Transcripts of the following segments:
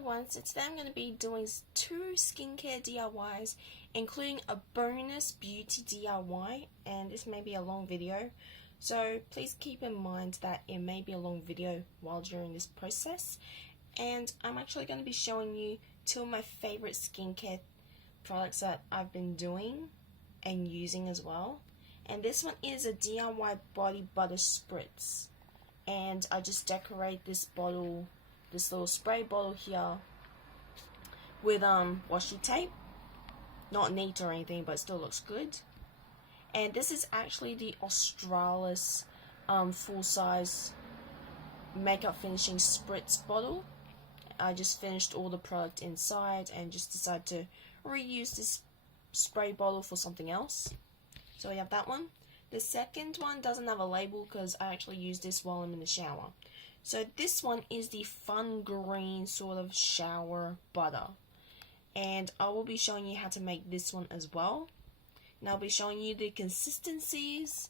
everyone, so today I'm going to be doing 2 skincare DIYs, including a bonus beauty DIY, and this may be a long video, so please keep in mind that it may be a long video while during this process. And I'm actually going to be showing you 2 of my favorite skincare products that I've been doing and using as well. And this one is a DIY body butter spritz, and I just decorate this bottle, this little spray bottle here, with washi tape. Not neat or anything, but it still looks good. And this is actually the Australis full-size makeup finishing spritz bottle. I just finished all the product inside and just decided to reuse this spray bottle for something else. So we have that one. The second one doesn't have a label because I actually use this while I'm in the shower. So this one is the fun green sort of shower butter, and I will be showing you how to make this one as well. And I'll be showing you the consistencies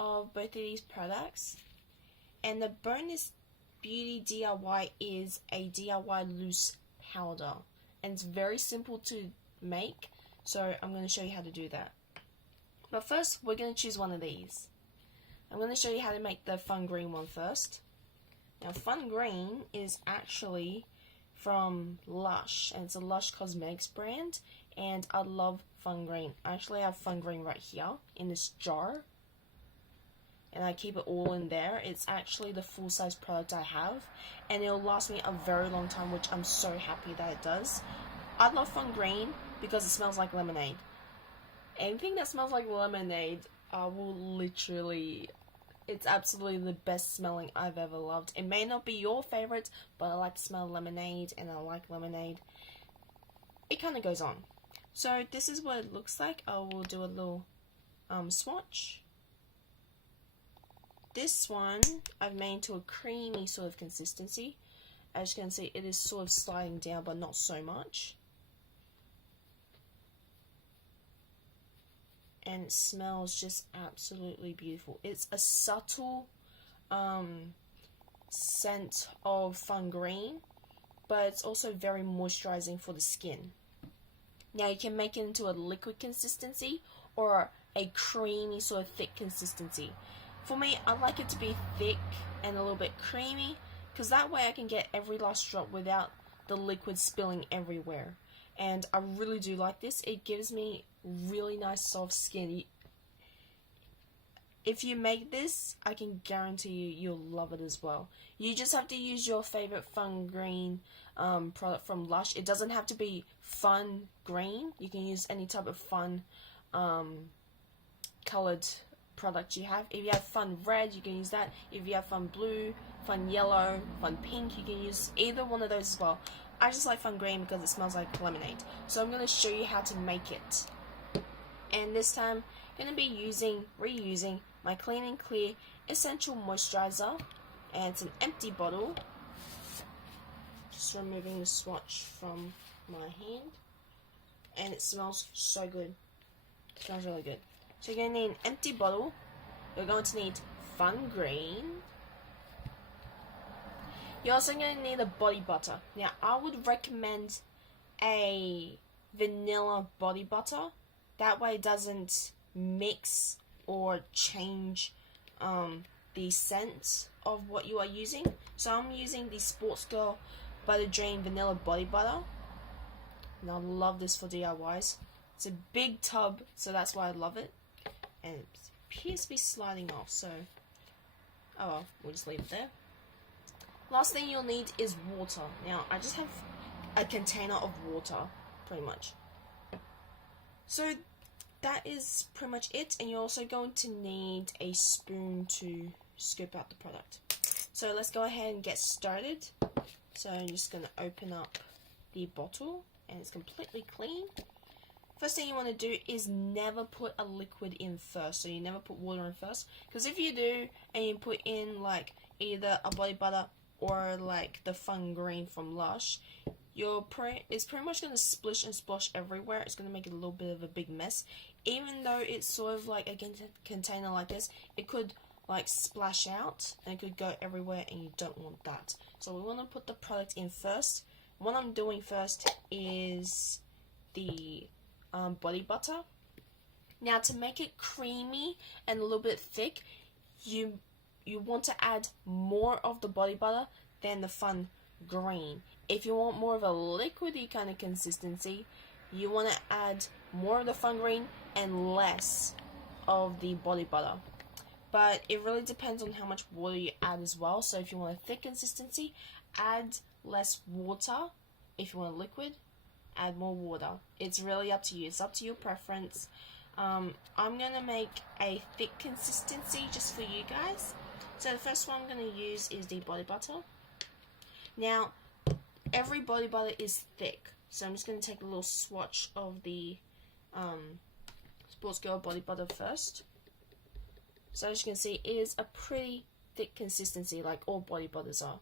of both of these products. And the bonus beauty DIY is a DIY loose powder, and it's very simple to make, so I'm going to show you how to do that. But first, we're going to choose one of these. I'm going to show you how to make the fun green one first. Now, Fun Green is actually from Lush, and it's a Lush Cosmetics brand, and I love Fun Green. I actually have Fun Green right here in this jar, and I keep it all in there. It's actually the full-size product I have, and it'll last me a very long time, which I'm so happy that it does. I love Fun Green because it smells like lemonade. Anything that smells like lemonade, I will literally... It's absolutely the best smelling I've ever loved. It may not be your favorite, but I like to smell lemonade, and I like lemonade. It kind of goes on. So this is what it looks like. I will do a little swatch. This one I've made into a creamy sort of consistency. As you can see, it is sort of sliding down, but not so much. And it smells just absolutely beautiful. It's a subtle scent of Fun Green, but it's also very moisturizing for the skin. Now you can make it into a liquid consistency or a creamy sort of thick consistency. For me, I like it to be thick and a little bit creamy, because that way I can get every last drop without the liquid spilling everywhere. And I really do like this. It gives me really nice soft skin. If you make this, I can guarantee you'll love it as well. You just have to use your favorite Fun Green product from Lush. It doesn't have to be Fun Green. You can use any type of fun colored product you have. If you have Fun Red, you can use that. If you have Fun Blue, Fun Yellow, Fun Pink, you can use either one of those as well. I just like Fun Green because it smells like lemonade. So I'm going to show you how to make it. And this time, I'm going to be reusing my Clean and Clear Essential Moisturizer. And it's an empty bottle. Just removing the swatch from my hand. And it smells so good. It smells really good. So you're going to need an empty bottle. You're going to need Fun Green. You're also going to need a body butter. Now, I would recommend a vanilla body butter. That way it doesn't mix or change the scent of what you are using. So I'm using the Sports Girl Butter Dream Vanilla Body Butter. And I love this for DIYs. It's a big tub, so that's why I love it. And it appears to be sliding off, so... oh well, we'll just leave it there. Last thing you'll need is water. Now, I just have a container of water, pretty much. So, that is pretty much it. And you're also going to need a spoon to scoop out the product. So, let's go ahead and get started. So, I'm just going to open up the bottle. And it's completely clean. First thing you want to do is never put a liquid in first. So, you never put water in first. Because if you do, and you put in, like, either a body butter or like the Fun Green from Lush, it's pretty much going to splish and splosh everywhere. It's going to make it a little bit of a big mess. Even though it's sort of like a container like this, it could like splash out and it could go everywhere, and you don't want that. So we want to put the product in first, what I'm doing first is the body butter. Now to make it creamy and a little bit thick, you want to add more of the body butter than the fun green. If you want more of a liquidy kind of consistency, you want to add more of the fun green and less of the body butter. But it really depends on how much water you add as well. So if you want a thick consistency, add less water. If you want a liquid, add more water. It's really up to you. It's up to your preference. I'm going to make a thick consistency just for you guys. So the first one I'm going to use is the body butter. Now, every body butter is thick. So I'm just going to take a little swatch of the Sports Girl body butter first. So as you can see, it is a pretty thick consistency like all body butters are.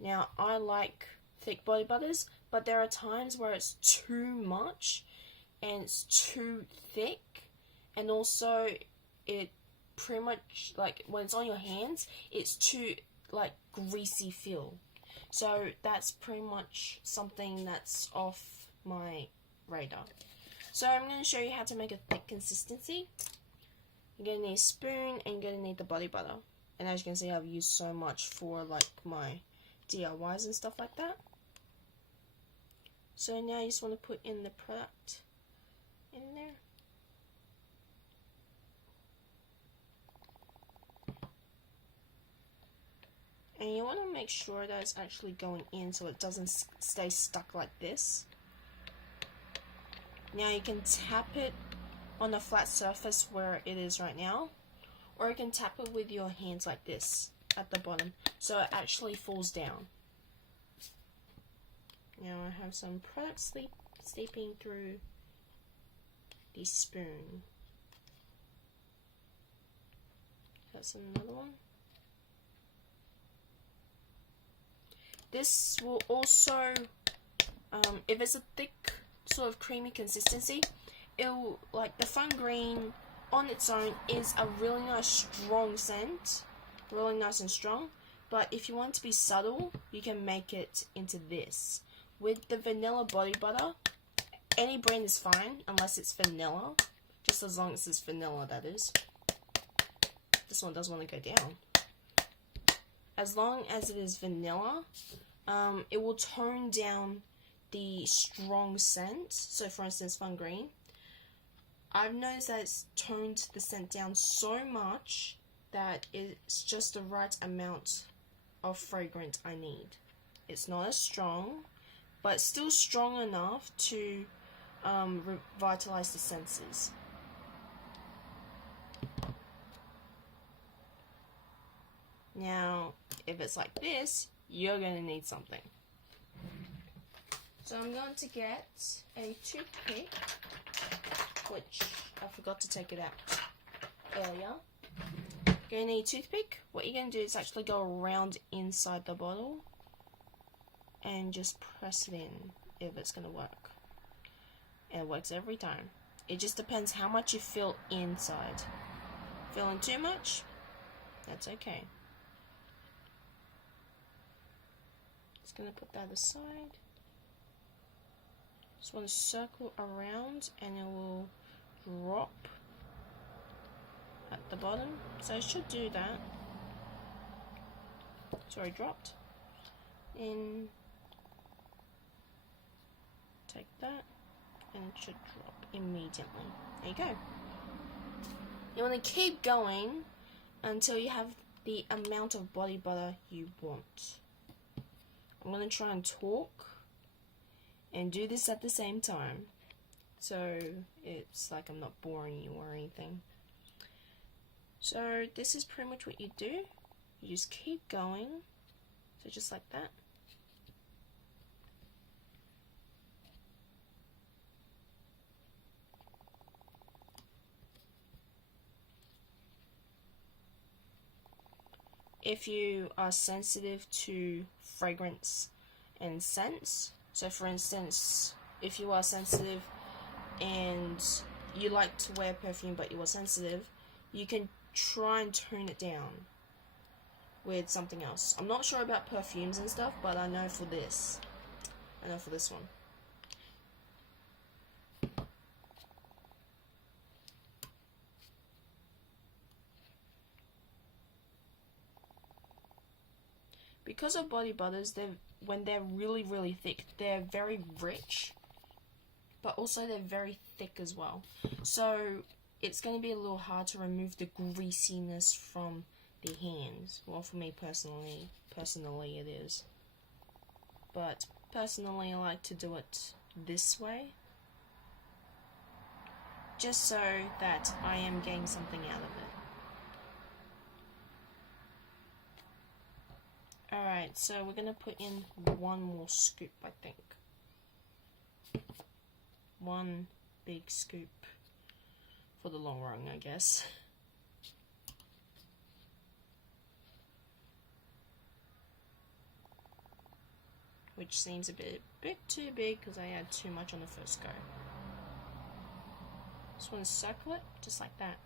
Now, I like thick body butters, but there are times where it's too much and it's too thick, and also it pretty much, like, when it's on your hands, it's too, like, greasy feel. So that's pretty much something that's off my radar. So I'm going to show you how to make a thick consistency. You're going to need a spoon and you're going to need the body butter. And as you can see, I've used so much for, like, my DIYs and stuff like that. So now you just want to put in the product in there. And you want to make sure that it's actually going in so it doesn't stay stuck like this. Now you can tap it on a flat surface where it is right now, or you can tap it with your hands like this at the bottom so it actually falls down. Now I have some product seeping through the spoon. That's another one. This will also, if it's a thick sort of creamy consistency, it'll, like, the fun green on its own is a really nice strong scent, really nice and strong. But if you want it to be subtle, you can make it into this. With the vanilla body butter, any brand is fine unless it's vanilla, just as long as it's vanilla, that is. This one does want to go down. As long as it is vanilla, it will tone down the strong scent. So for instance, fun green, I've noticed that it's toned the scent down so much that it's just the right amount of fragrance I need. It's not as strong, but still strong enough to revitalize the senses. Now, if it's like this, you're going to need something. So I'm going to get a toothpick, which I forgot to take it out earlier. You're going to need a toothpick. What you're going to do is actually go around inside the bottle and just press it in if it's going to work. And it works every time. It just depends how much you fill inside. Filling too much? That's okay. Just going to put that aside. Just want to circle around and it will drop at the bottom. So it should do that. It's already dropped. And take that and it should drop immediately. There you go. You want to keep going until you have the amount of body butter you want. I'm going to try and talk and do this at the same time, so it's like I'm not boring you or anything. So this is pretty much what you do. You just keep going, so just like that. If you are sensitive to fragrance and scents, so for instance, if you are sensitive and you like to wear perfume but you are sensitive, you can try and tone it down with something else. I'm not sure about perfumes and stuff, but I know for this. and then for this one. Because of body butters, when they're really, really thick, they're very rich, but also they're very thick as well. So it's going to be a little hard to remove the greasiness from the hands. Well, for me personally it is. But personally, I like to do it this way, just so that I am getting something out of it. Alright, so we're going to put in one more scoop, I think. One big scoop for the long run, I guess. Which seems a bit too big because I had too much on the first go. Just want to circle it, just like that.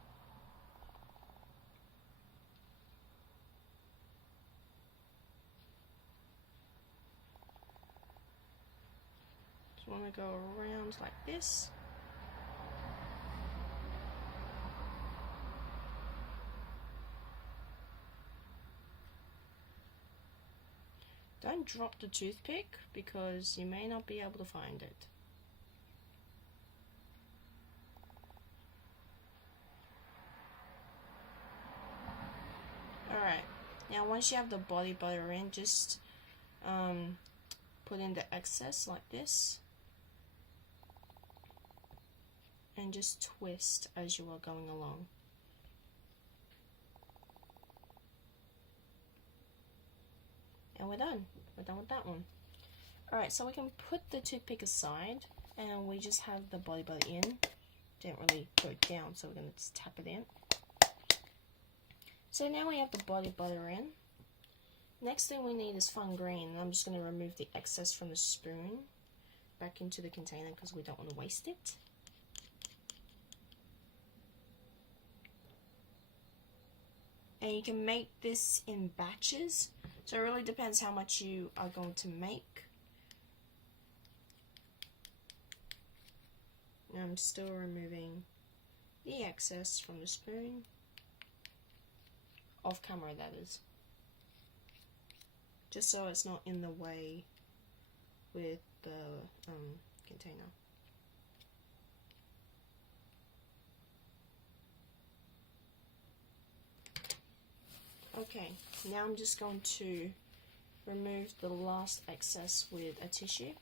Just want to go around like this. Don't drop the toothpick because you may not be able to find it. Alright, now once you have the body butter in, just put in the excess like this. And just twist as you are going along. And we're done. We're done with that one. Alright, so we can put the toothpick aside and we just have the body butter in. Didn't really go down, so we're going to just tap it in. So now we have the body butter in. Next thing we need is fun green. I'm just going to remove the excess from the spoon back into the container because we don't want to waste it. And you can make this in batches. So it really depends how much you are going to make. Now I'm still removing the excess from the spoon. Off camera, that is. Just so it's not in the way with the container. Okay, now I'm just going to remove the last excess with a tissue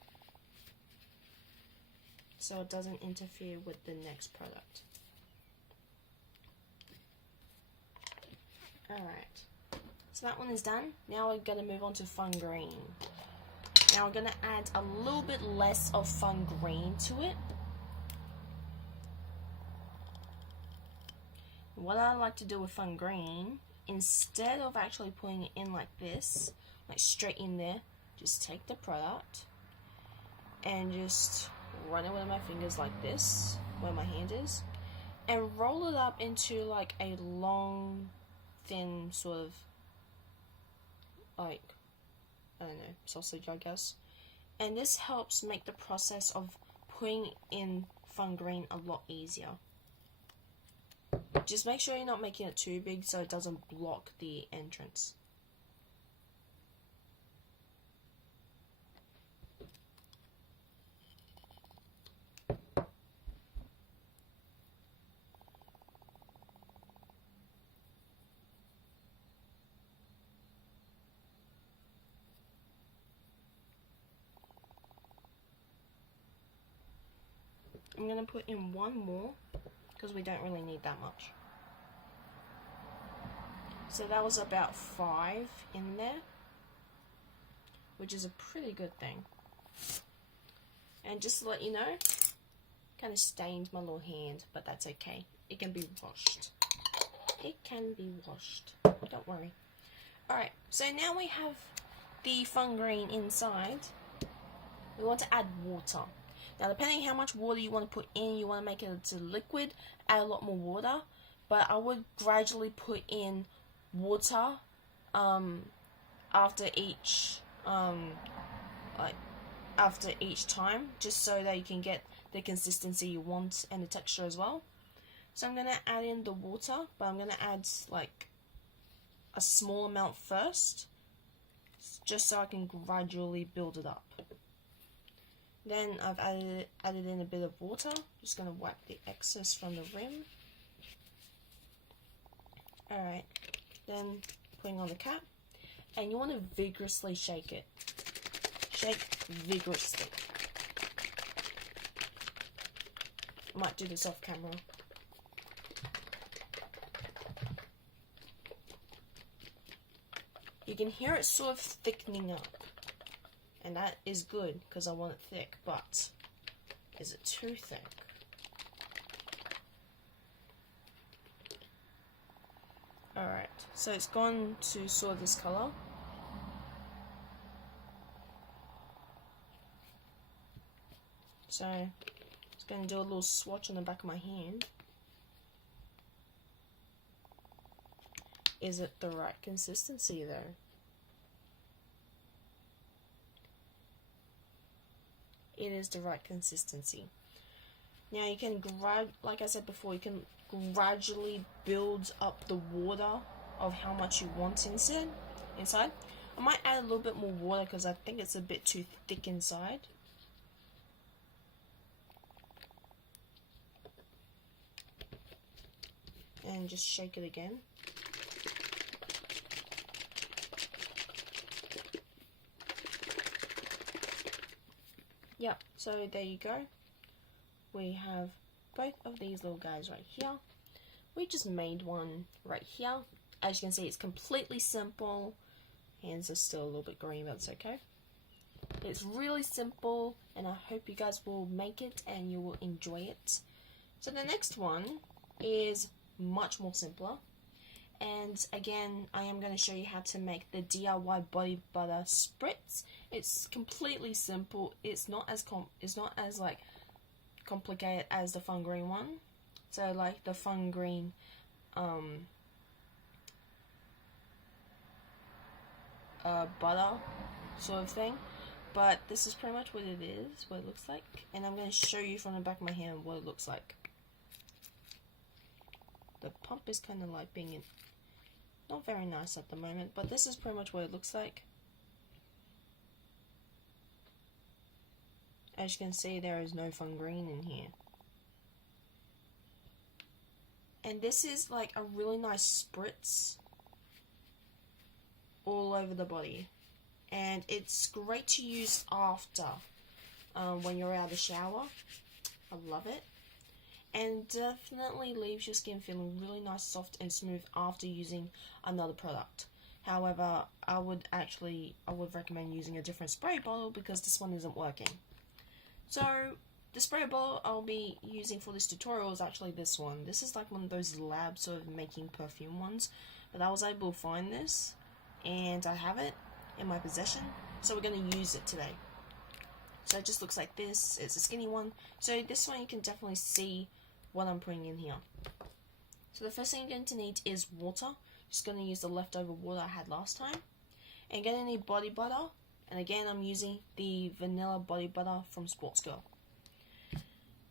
so it doesn't interfere with the next product. Alright, so that one is done. Now we're going to move on to fun green. Now we're going to add a little bit less of fun green to it. What I like to do with fun green, instead of actually putting it in like this, like straight in there, just take the product and just run it with my fingers like this, where my hand is, and roll it up into like a long, thin sort of, like, I don't know, sausage, I guess. And this helps make the process of putting in fun green a lot easier. Just make sure you're not making it too big so it doesn't block the entrance. I'm going to put in one more because we don't really need that much. So that was about 5 in there, which is a pretty good thing. And just to let you know, kind of stained my little hand, but that's okay. It can be washed. It can be washed. Don't worry. Alright, so now we have the fun green inside. We want to add water. Now, depending how much water you want to put in, you want to make it into liquid, add a lot more water. But I would gradually put in water after each like after each time, just so that you can get the consistency you want and the texture as well. So I'm going to add in the water, but I'm going to add like a small amount first, just so I can gradually build it up. Then I've added in a bit of water. Just going to wipe the excess from the rim. Alright, then putting on the cap, and you want to vigorously shake it. Shake vigorously. Might do this off camera. You can hear it sort of thickening up, and that is good because I want it thick, but is it too thick? Alright, so it's gone to sort of this colour. So, I'm just going to do a little swatch on the back of my hand. Is it the right consistency though? It is the right consistency. Now you can like I said before, you can gradually build up the water of how much you want inside. I might add a little bit more water because I think it's a bit too thick inside. And just shake it again. Yep, so there you go. We have both of these little guys right here. We just made one right here. As you can see, it's completely simple. Hands are still a little bit green, but it's okay. It's really simple, and I hope you guys will make it and you will enjoy it. So the next one is much more simpler. And again, I am going to show you how to make the DIY body butter spritz. It's completely simple. It's not as like complicated as the fun green one. So like the fun green butter sort of thing. But this is pretty much what it is, what it looks like. And I'm going to show you from the back of my hand what it looks like. The pump is kind of like being not very nice at the moment, but this is pretty much what it looks like. As you can see, there is no fun green in here. And this is like a really nice spritz all over the body. And it's great to use after, when you're out of the shower. I love it. And definitely leaves your skin feeling really nice, soft and smooth after using another product. However, I would recommend using a different spray bottle because this one isn't working. So the spray bottle I'll be using for this tutorial is actually this one. This is like one of those lab sort of making perfume ones, but I was able to find this and I have it in my possession, so we're going to use it today. So it just looks like this. It's a skinny one. So this one you can definitely see what I'm putting in here. So the first thing you're going to need is water. Just going to use the leftover water I had last time. And you're going to need body butter. And again, I'm using the vanilla body butter from Sports Girl.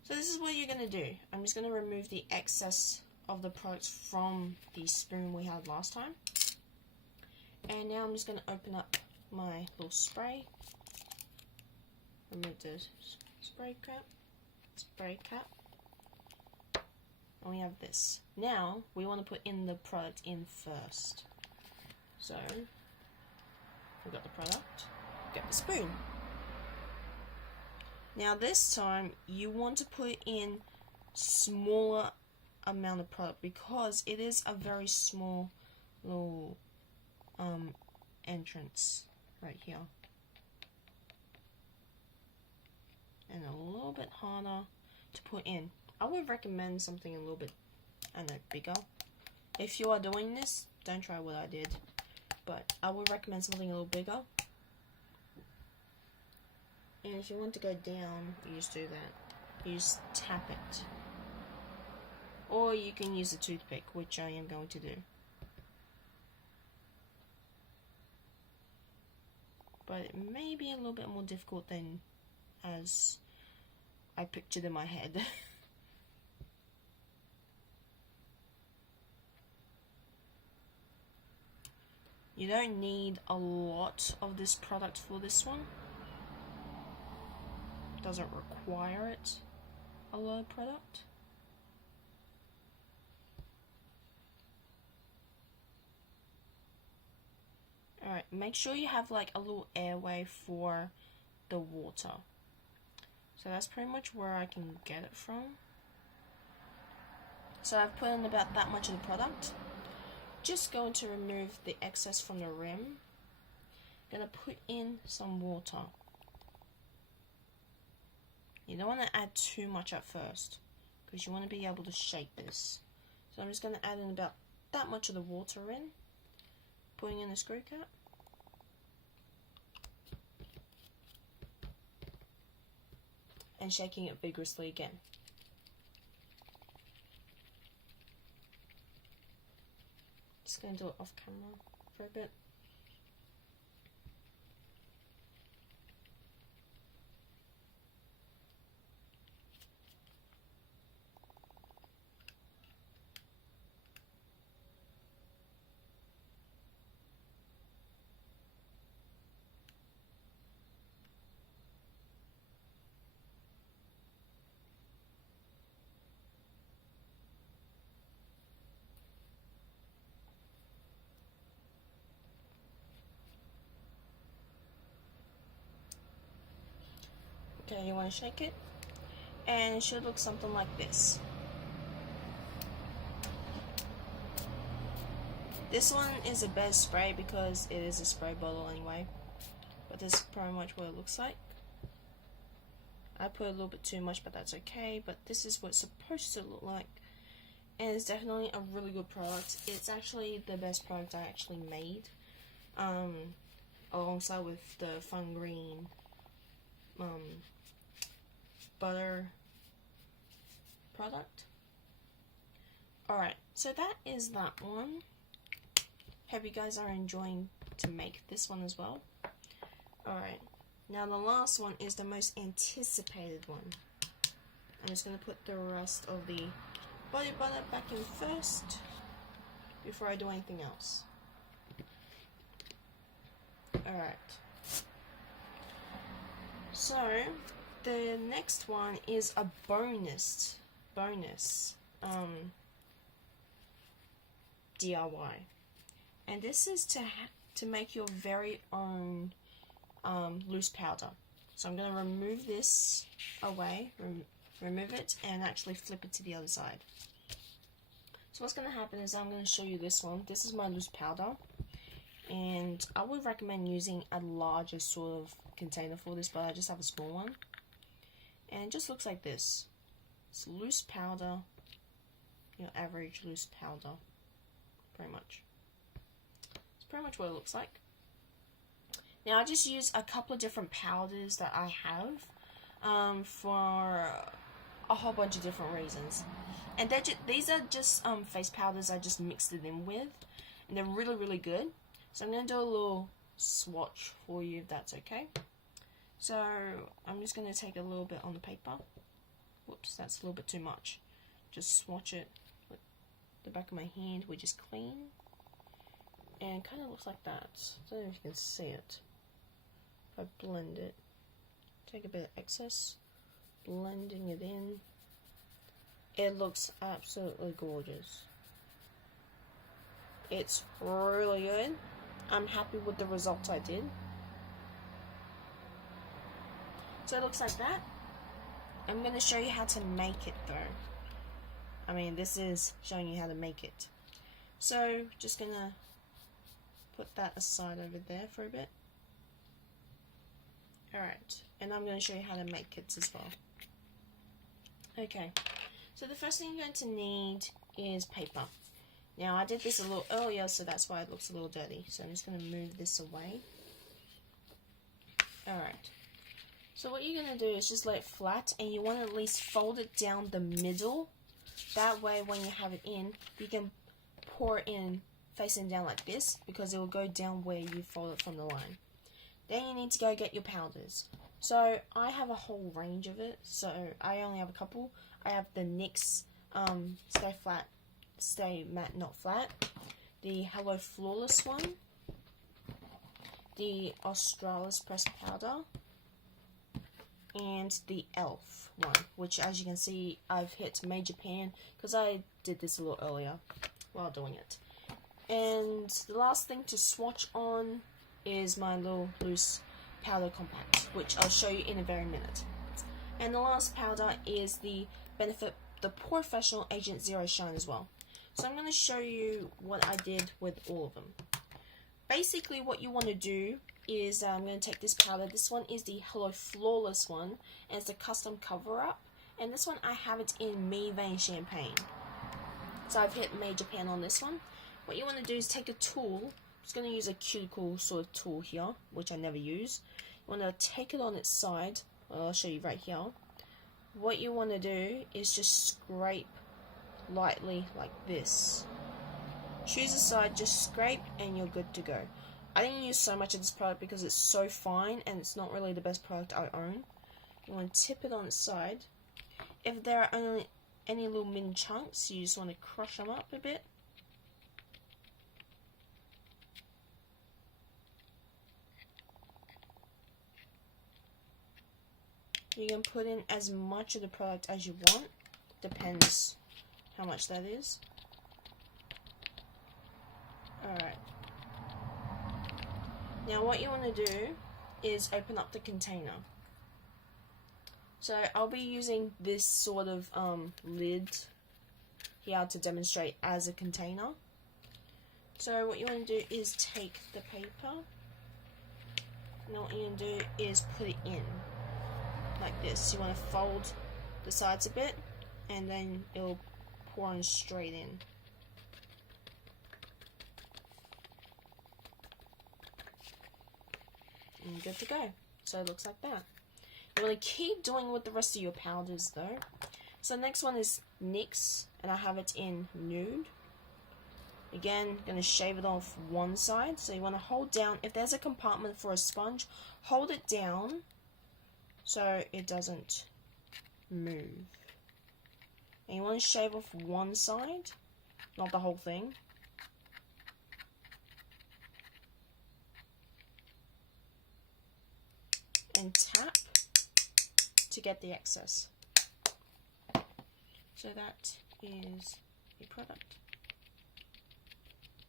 So this is what you're going to do. I'm just going to remove the excess of the product from the spoon we had last time. And now I'm just going to open up my little spray. Remove the spray cap. And we have this. Now, we want to put in the product in first. So, we've got the product, get the spoon. Now this time, you want to put in smaller amount of product because it is a very small little entrance right here. And a little bit harder to put in. I would recommend something a little bit, I don't know, bigger. If you are doing this, don't try what I did. But I would recommend something a little bigger. And if you want to go down, you just do that. You just tap it. Or you can use a toothpick, which I am going to do. but it may be a little bit more difficult than as I pictured in my head. You don't need a lot of this product for this one. Doesn't require it, a lot of product. Alright, make sure you have like a little airway for the water. So that's pretty much where I can get it from. So I've put in about that much of the product. Just going to remove the excess from the rim. Gonna put in some water. You don't want to add too much at first, because you want to be able to shape this. So I'm just going to add in about that much of the water in. Putting in the screw cap. And shaking it vigorously again. Just going to do it off camera for a bit. Okay, you want to shake it, and it should look something like this. This one is a better spray because it is a spray bottle anyway, but this is pretty much what it looks like. I put a little bit too much, but that's okay, but this is what it's supposed to look like, and it's definitely a really good product. It's actually the best product I actually made, alongside with the Fun Green butter product. Alright, so that is that one. Hope you guys are enjoying to make this one as well. Alright, now the last one is the most anticipated one. I'm just going to put the rest of the body butter back in first before I do anything else. Alright. So, the next one is a bonus DIY, and this is to make your very own loose powder. So I'm going to remove this away, remove it, and actually flip it to the other side. So what's going to happen is I'm going to show you this one. This is my loose powder, and I would recommend using a larger sort of container for this, but I just have a small one. And it just looks like this. It's loose powder, your average loose powder, pretty much. It's pretty much what it looks like. Now I just use a couple of different powders that I have for a whole bunch of different reasons. And these are just face powders I just mixed it in with, and they're really, really good. So I'm going to do a little swatch for you if that's okay. So I'm just going to take a little bit on the paper. Whoops, that's a little bit too much. Just swatch it with the back of my hand, which is clean. And it kind of looks like that. I don't know if you can see it. If I blend it, take a bit of excess, blending it in. It looks absolutely gorgeous. It's really good. I'm happy with the result I did. So it looks like that. I'm going to show you how to make it though. I mean, this is showing you how to make it. So, just going to put that aside over there for a bit. Alright, and I'm going to show you how to make it as well. Okay, so the first thing you're going to need is paper. Now, I did this a little earlier, so that's why it looks a little dirty. So I'm just going to move this away. Alright. So what you're going to do is just lay it flat, and you want to at least fold it down the middle. That way when you have it in, you can pour it in facing down like this, because it will go down where you fold it from the line. Then you need to go get your powders. So I have a whole range of it. So I only have a couple. I have the NYX Stay Matte Not Flat, the Hello Flawless one, the Australis Pressed Powder, and the e.l.f. one, which as you can see I've hit Major Pan because I did this a little earlier while doing it. And the last thing to swatch on is my little loose powder compact, which I'll show you in a very minute. And the last powder is the Benefit the Professional Agent Zero Shine as well. So I'm going to show you what I did with all of them. Basically what you want to do is I'm going to take this powder. This one is the Hello Flawless one, and it's a custom cover-up. And this one I have it in Me Vein Champagne. So I've hit Major Pan on this one. What you want to do is take a tool. I'm just going to use a cuticle sort of tool here, which I never use. You want to take it on its side. Well, I'll show you right here. What you want to do is just scrape lightly like this. Choose a side, just scrape, and you're good to go. I didn't use so much of this product because it's so fine and it's not really the best product I own. You want to tip it on its side. If there are only any little mini chunks, you just want to crush them up a bit. You can put in as much of the product as you want. Depends how much that is. Alright. Now what you want to do is open up the container. So I'll be using this sort of lid here to demonstrate as a container. So what you want to do is take the paper. And what you want to do is put it in. Like this. You want to fold the sides a bit, and then it'll pour on straight in. And good to go. So it looks like that. You want to keep doing with the rest of your powders though. So the next one is NYX, and I have it in Nude. Again, going to shave it off one side. So you want to hold down, if there's a compartment for a sponge, hold it down so it doesn't move. And you want to shave off one side, not the whole thing. And tap to get the excess. So that is the product.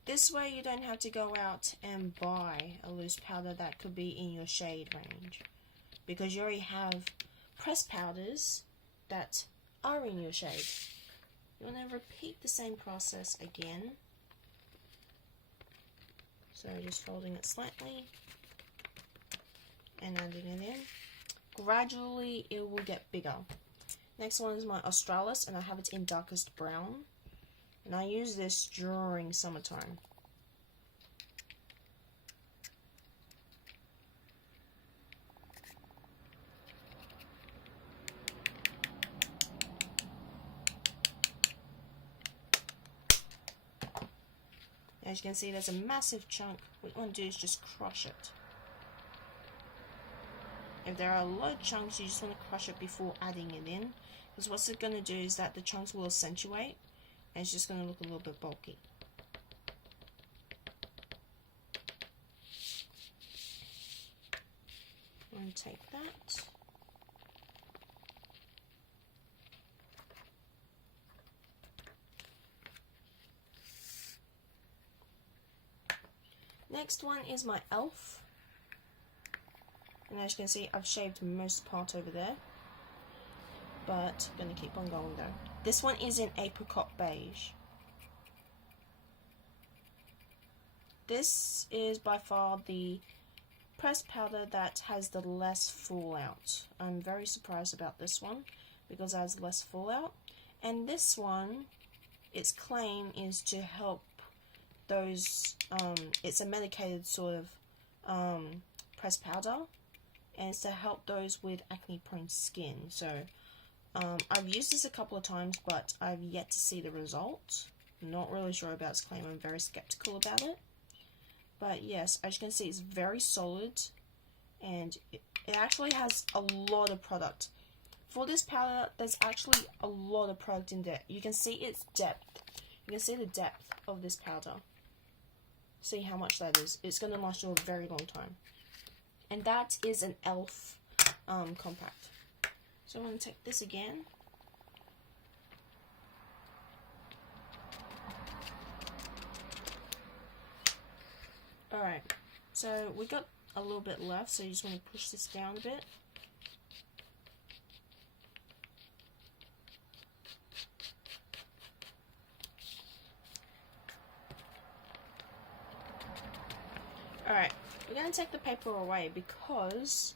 This way you don't have to go out and buy a loose powder that could be in your shade range, because you already have pressed powders that are in your shade. You want to repeat the same process again. So just folding it slightly and adding it in. Gradually it will get bigger. Next one is my Australis, and I have it in darkest brown. And I use this during summertime. As you can see, there's a massive chunk. What you want to do is just crush it. If there are a lot of chunks, you just want to crush it before adding it in. Because what's it going to do is that the chunks will accentuate, and it's just going to look a little bit bulky. I'm going to take that. Next one is my e.l.f. And as you can see, I've shaved most part over there. But I'm going to keep on going though. This one is in apricot beige. This is by far the pressed powder that has the less fallout. I'm very surprised about this one because it has less fallout. And this one, its claim is to help those, it's a medicated sort of pressed powder, and it's to help those with acne prone skin. So I've used this a couple of times, but I've yet to see the results. I'm not really sure about its claim. I'm very skeptical about it. But yes, as you can see, it's very solid. and it actually has a lot of product. For this powder, there's actually a lot of product in there. You can see its depth. You can see the depth of this powder. See how much that is. It's going to last you a very long time. And that is an e.l.f. Compact. So I'm going to take this again. Alright, so we got a little bit left, so you just want to push this down a bit. Alright, we're going to take the paper away because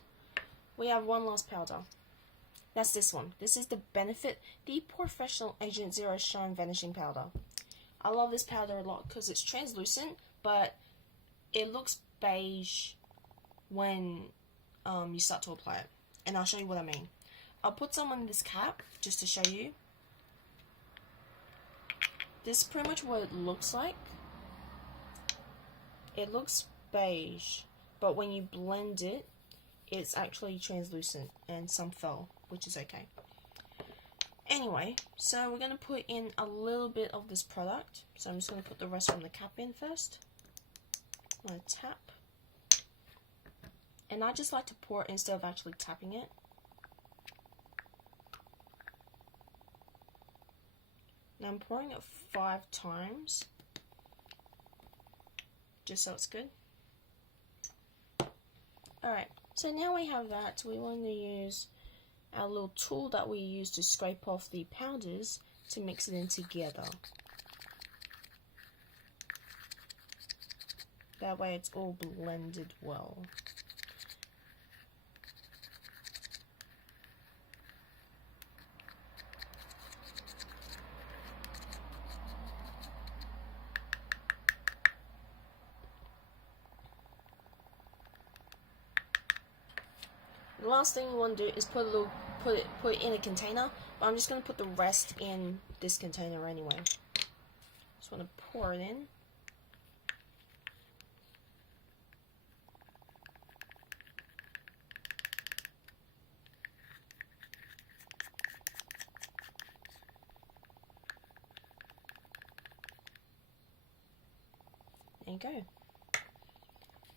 we have one last powder. That's this one. This is the Benefit the Professional Agent Zero Shine Vanishing Powder. I love this powder a lot because it's translucent, but it looks beige when you start to apply it. And I'll show you what I mean. I'll put some on this cap just to show you. This is pretty much what it looks like. It looks beige, but when you blend it, it's actually translucent and some fell, which is okay. Anyway, so we're going to put in a little bit of this product. So I'm just going to put the rest from the cap in first. I'm going to tap. And I just like to pour it instead of actually tapping it. Now I'm pouring it 5 times, just so it's good. Alright, so now we have that, we want to use our little tool that we use to scrape off the powders to mix it in together. That way it's all blended well. The last thing you want to do is put it in a container, but I'm just going to put the rest in this container anyway. Just want to pour it in. There you go.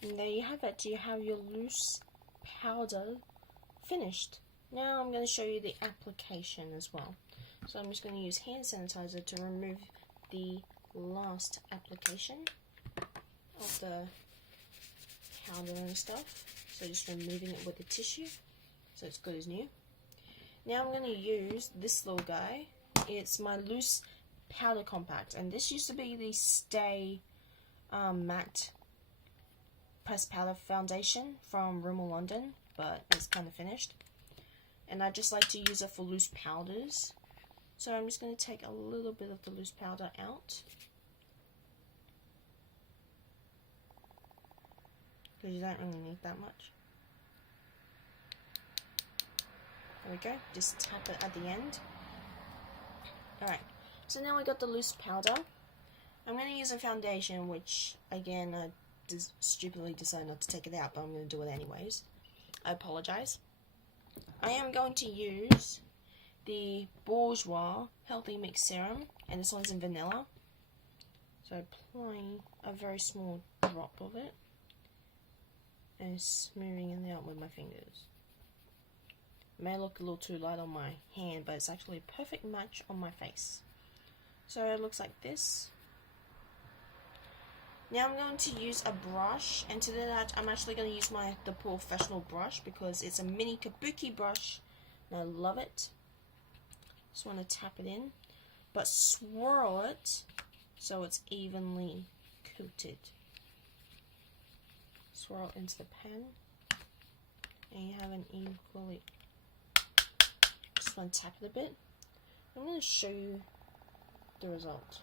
And there you have it. You have your loose powder finished. Now I'm going to show you the application as well. So I'm just going to use hand sanitizer to remove the last application of the powder and stuff. So just removing it with the tissue so it's good as new. Now I'm going to use this little guy. It's my loose powder compact, and this used to be the Stay matte pressed powder foundation from Rimmel London, but it's kind of finished. And I just like to use it for loose powders. So I'm just going to take a little bit of the loose powder out, because you don't really need that much. There we go, just tap it at the end. Alright, so now we got the loose powder. I'm going to use a foundation, which again I stupidly decided not to take it out, but I'm going to do it anyways. I apologize. I am going to use the Bourjois Healthy Mix Serum, and this one's in vanilla. So applying a very small drop of it and smoothing it out with my fingers. It may look a little too light on my hand, but it's actually a perfect match on my face. So it looks like this. Now I'm going to use a brush, and to do that I'm actually going to use the professional brush because it's a mini kabuki brush and I love it. Just want to tap it in, but swirl it so it's evenly coated. Swirl into the pen and you have an equally. Just want to tap it a bit. I'm going to show you the result.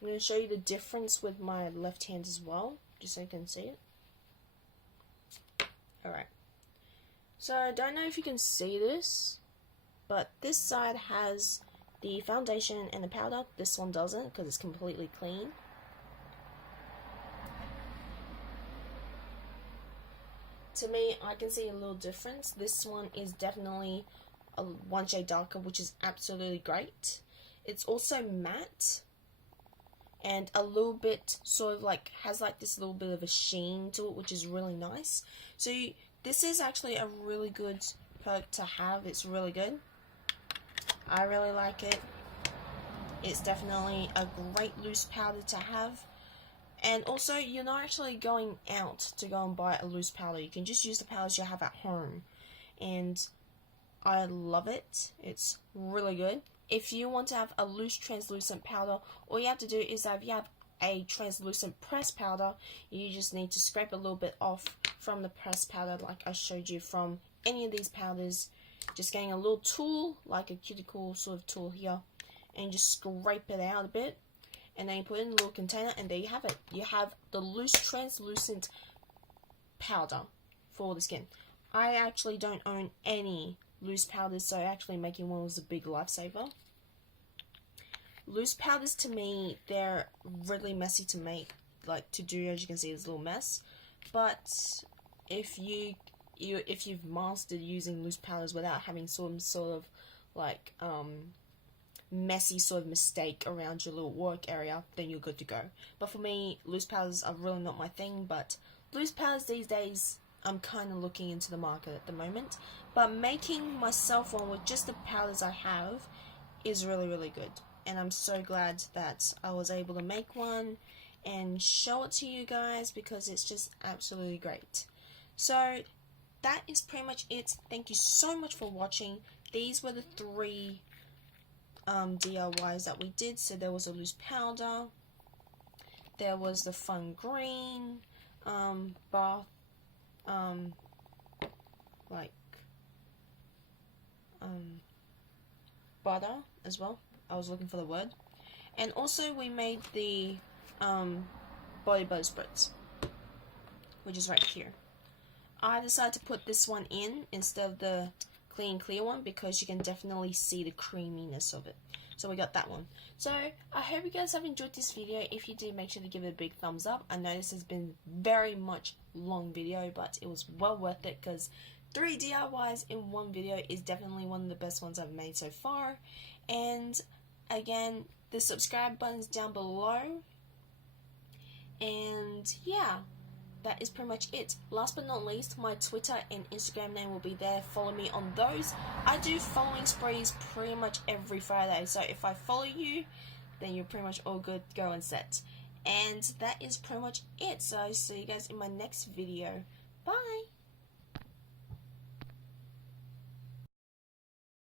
I'm going to show you the difference with my left hand as well, just so you can see it. Alright, so I don't know if you can see this, but this side has the foundation and the powder. This one doesn't because it's completely clean. To me, I can see a little difference. This one is definitely one shade darker, which is absolutely great. It's also matte and a little bit sort of like has like this little bit of a sheen to it, which is really nice. So this is actually a really good product to have. It's really good. I really like it. It's definitely a great loose powder to have. And also, you're not actually going out to go and buy a loose powder. You can just use the powders you have at home. And I love it. It's really good. If you want to have a loose translucent powder, all you have to do is that if you have a translucent pressed powder, you just need to scrape a little bit off from the pressed powder like I showed you from any of these powders. Just getting a little tool, like a cuticle sort of tool here, and just scrape it out a bit. And then you put it in a little container, and there you have it. You have the loose translucent powder for the skin. I actually don't own any loose powders, so actually making one was a big lifesaver. Loose powders, to me, they're really messy to make, like to do. As you can see, it's a little mess. But if you've mastered using loose powders without having some sort of like messy sort of mistake around your little work area, then you're good to go. But for me, loose powders are really not my thing. But loose powders these days, I'm kind of looking into the market at the moment. But making myself one with just the powders I have is really, really good. And I'm so glad that I was able to make one and show it to you guys, because it's just absolutely great. So that is pretty much it. Thank you so much for watching. These were the 3 DIYs that we did. So there was a loose powder, there was the fun green bath butter as well. I was looking for the word. And also we made the body butter spritz, which is right here. I decided to put this one in instead of the clear one because you can definitely see the creaminess of it. So we got that one. So I hope you guys have enjoyed this video. If you did, make sure to give it a big thumbs up. I know this has been very much long video, but it was well worth it because 3 DIYs in one video is definitely one of the best ones I've made so far. And again, the subscribe button is down below. And yeah, that is pretty much it. Last but not least, my Twitter and Instagram name will be there. Follow me on those. I do following sprees pretty much every Friday, so if I follow you, then you're pretty much all good, go and set. And that is pretty much it. So I'll see you guys in my next video. Bye!